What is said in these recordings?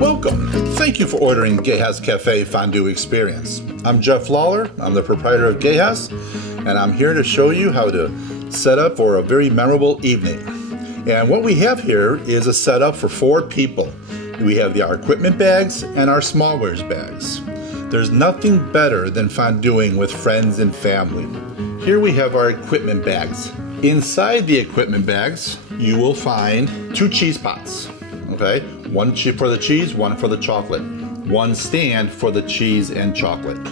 Welcome. Thank you for ordering Geja's Cafe Fondue Experience. I'm Jeff Lawler. I'm the proprietor of Geja's, and I'm here to show you how to set up for a very memorable evening. And what we have here is a setup for 4 people. We have our equipment bags and our smallwares bags. There's nothing better than fondueing with friends and family. Here we have our equipment bags. Inside the equipment bags, you will find 2 cheese pots. Okay, one for the cheese, one for the chocolate. One stand for the cheese and chocolate.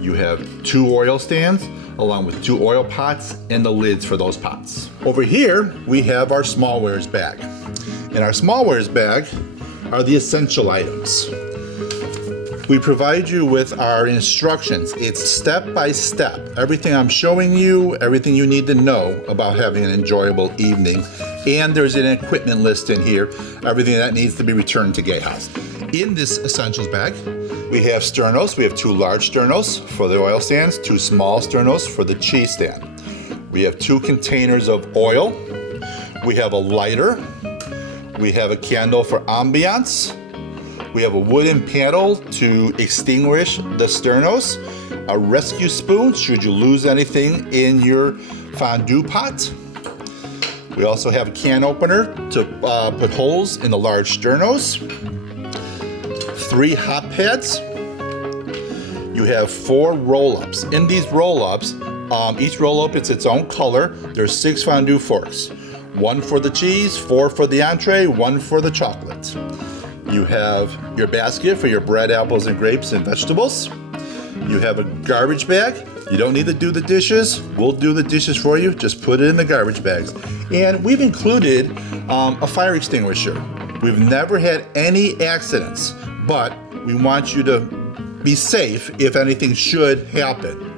You have 2 oil stands along with 2 oil pots and the lids for those pots. Over here, we have our smallwares bag. In our smallwares bag are the essential items. We provide you with our instructions. It's step by step. Everything I'm showing you, everything you need to know about having an enjoyable evening. And there's an equipment list in here, everything that needs to be returned to Geja's. In this essentials bag, we have sternos. We have 2 large sternos for the oil stands, 2 small sternos for the cheese stand. We have 2 containers of oil. We have a lighter. We have a candle for ambiance. We have a wooden paddle to extinguish the sternos. A rescue spoon should you lose anything in your fondue pot. We also have a can opener to put holes in the large sternos. 3 hot pads. You have 4 roll-ups. In these roll-ups, each roll-up is its own color. There's 6 fondue forks. 1 for the cheese, 4 for the entree, 1 for the chocolate. You have your basket for your bread, apples, and grapes and vegetables. You have a garbage bag. You don't need to do the dishes. We'll do the dishes for you. Just put it in the garbage bags. And we've included a fire extinguisher. We've never had any accidents, but we want you to be safe if anything should happen.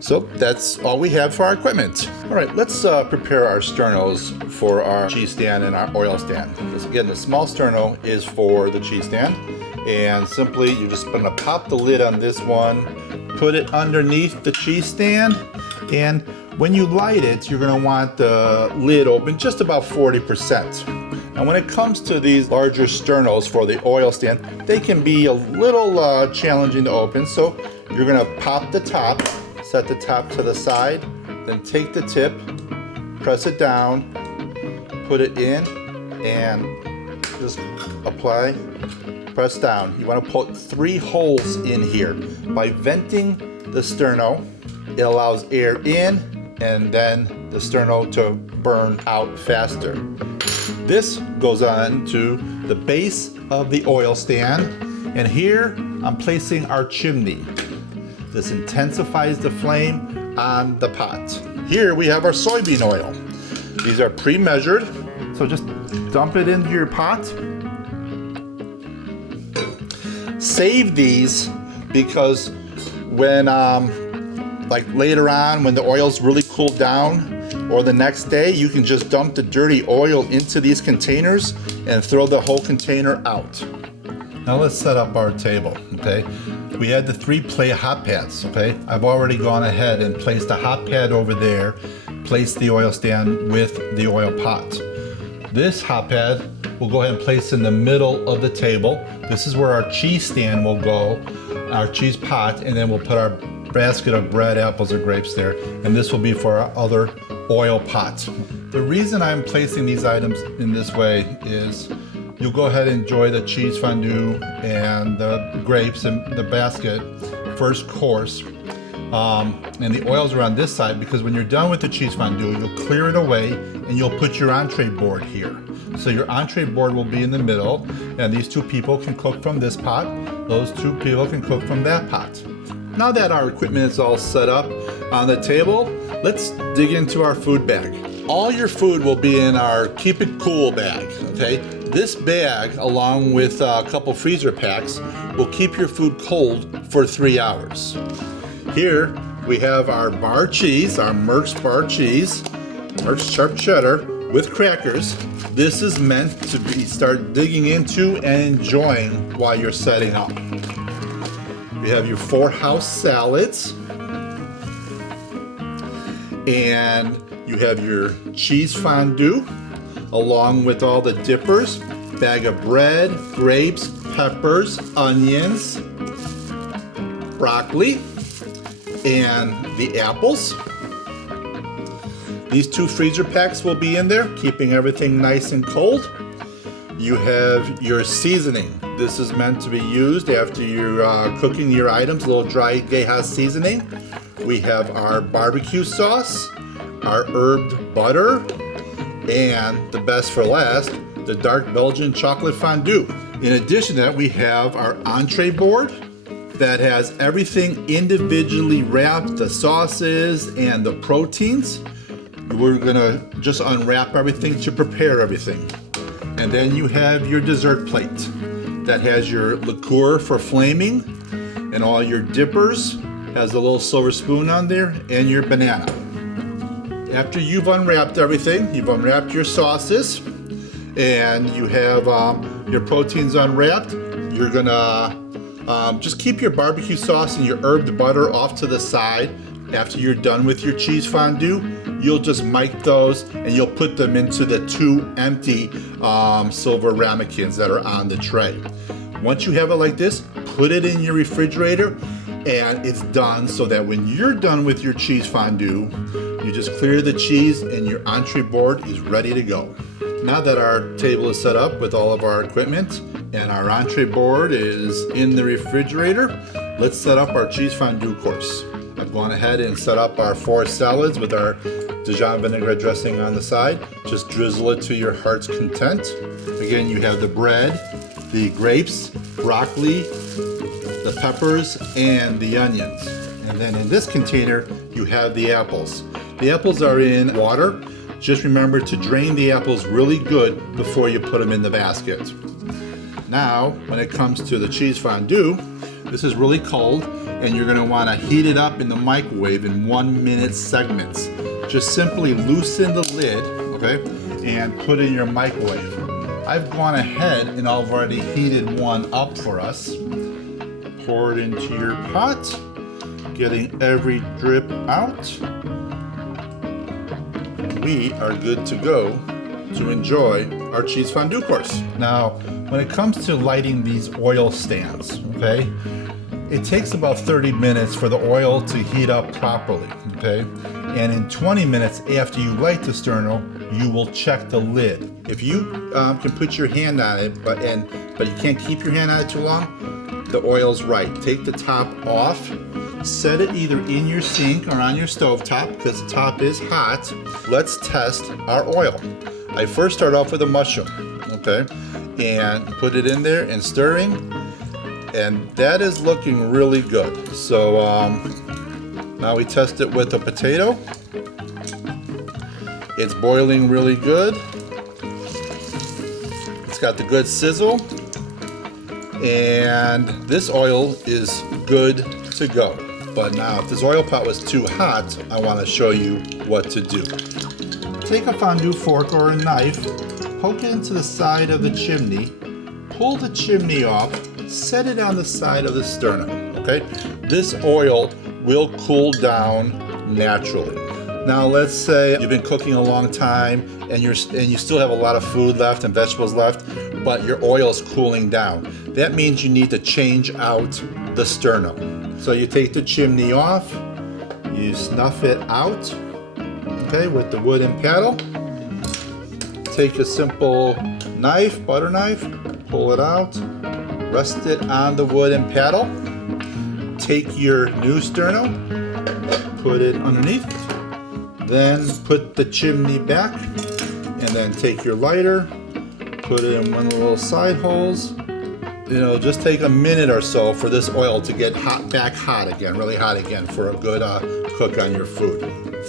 So that's all we have for our equipment. All right, let's prepare our sternos for our cheese stand and our oil stand. Because again, the small sterno is for the cheese stand. And simply, you're just gonna pop the lid on this one, put it underneath the cheese stand, and when you light it, you're gonna want the lid open just about 40%. And when it comes to these larger sternos for the oil stand, they can be a little challenging to open. So you're gonna pop the top, set the top to the side, then take the tip, press it down, put it in, and just apply, press down. You want to put 3 holes in here. By venting the sterno, it allows air in and then the sterno to burn out faster. This goes on to the base of the oil stand, and here I'm placing our chimney. This intensifies the flame on the pot. Here we have our soybean oil. These are pre-measured, so just dump it into your pot. Save these because when, like later on, when the oil's really cooled down, or the next day, you can just dump the dirty oil into these containers and throw the whole container out. Now let's set up our table, okay? We had the 3 plate hot pads, okay? I've already gone ahead and placed a hot pad over there, placed the oil stand with the oil pot. This hot pad we'll go ahead and place in the middle of the table. This is where our cheese stand will go, our cheese pot, and then we'll put our basket of bread, apples, or grapes there, and this will be for our other oil pot. The reason I'm placing these items in this way is you'll go ahead and enjoy the cheese fondue and the grapes and the basket first course. And the oils are on this side because when you're done with the cheese fondue, you'll clear it away and you'll put your entree board here. So your entree board will be in the middle, and these 2 people can cook from this pot. Those 2 people can cook from that pot. Now that our equipment is all set up on the table, let's dig into our food bag. All your food will be in our Keep It Cool bag, okay? This bag, along with a couple freezer packs, will keep your food cold for 3 hours. Here we have our bar cheese, our Merck's bar cheese, Merck's sharp cheddar with crackers. This is meant to start digging into and enjoying while you're setting up. We have your 4 house salads. And you have your cheese fondue along with all the dippers, bag of bread, grapes, peppers, onions, broccoli, and the apples. These 2 freezer packs will be in there, keeping everything nice and cold. You have your seasoning. This is meant to be used after you're cooking your items, a little dry Geja seasoning. We have our barbecue sauce, our herbed butter, and the best for last, the dark Belgian chocolate fondue. In addition to that, we have our entree board that has everything individually wrapped, the sauces and the proteins. We're gonna just unwrap everything to prepare everything. And then you have your dessert plate that has your liqueur for flaming and all your dippers, has a little silver spoon on there, and your banana. After you've unwrapped everything, you've unwrapped your sauces, and you have your proteins unwrapped, you're gonna just keep your barbecue sauce and your herbed butter off to the side. After you're done with your cheese fondue, you'll just mic those and you'll put them into the 2 empty silver ramekins that are on the tray. Once you have it like this, put it in your refrigerator and it's done, so that when you're done with your cheese fondue, you just clear the cheese and your entree board is ready to go. Now that our table is set up with all of our equipment and our entree board is in the refrigerator, let's set up our cheese fondue course. I've gone ahead and set up our 4 salads with our Dijon vinaigrette dressing on the side. Just drizzle it to your heart's content. Again, you have the bread, the grapes, broccoli, the peppers, and the onions. And then in this container, you have the apples. The apples are in water. Just remember to drain the apples really good before you put them in the basket. Now, when it comes to the cheese fondue, this is really cold, and you're gonna wanna heat it up in the microwave in 1-minute segments. Just simply loosen the lid, okay, and put it in your microwave. I've gone ahead and I've already heated one up for us. Pour it into your pot, getting every drip out. We are good to go to enjoy our cheese fondue course. Now, when it comes to lighting these oil stands, okay, it takes about 30 minutes for the oil to heat up properly, okay? And in 20 minutes after you light the sterno, you will check the lid. If you can put your hand on it, but you can't keep your hand on it too long, the oil's right. Take the top off, set it either in your sink or on your stove top, because the top is hot. Let's test our oil. I first start off with a mushroom, okay? And put it in there and stirring. And that is looking really good. So now we test it with a potato. It's boiling really good. It's got the good sizzle. And this oil is good to go. But now if this oil pot was too hot, I want to show you what to do. Take a fondue fork or a knife, poke it into the side of the chimney, pull the chimney off, set it on the side of the sternum, okay? This oil will cool down naturally. Now let's say you've been cooking a long time and you still have a lot of food left and vegetables left, but your oil is cooling down. That means you need to change out the sternum. So you take the chimney off, you snuff it out, okay, with the wooden paddle. Take a simple knife, butter knife, pull it out, rest it on the wooden paddle. Take your new sterno, put it underneath, then put the chimney back, and then take your lighter, put it in one of the little side holes. Just take a minute or so for this oil to get back hot again, really hot again, for a good cook on your food.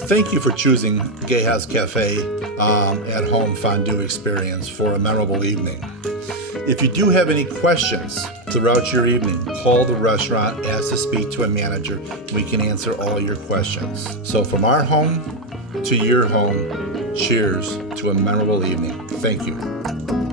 Thank you for choosing Geja's Cafe at home fondue experience for a memorable evening. If you do have any questions throughout your evening, call the restaurant, ask to speak to a manager. We can answer all your questions. So from our home to your home, cheers to a memorable evening. Thank you.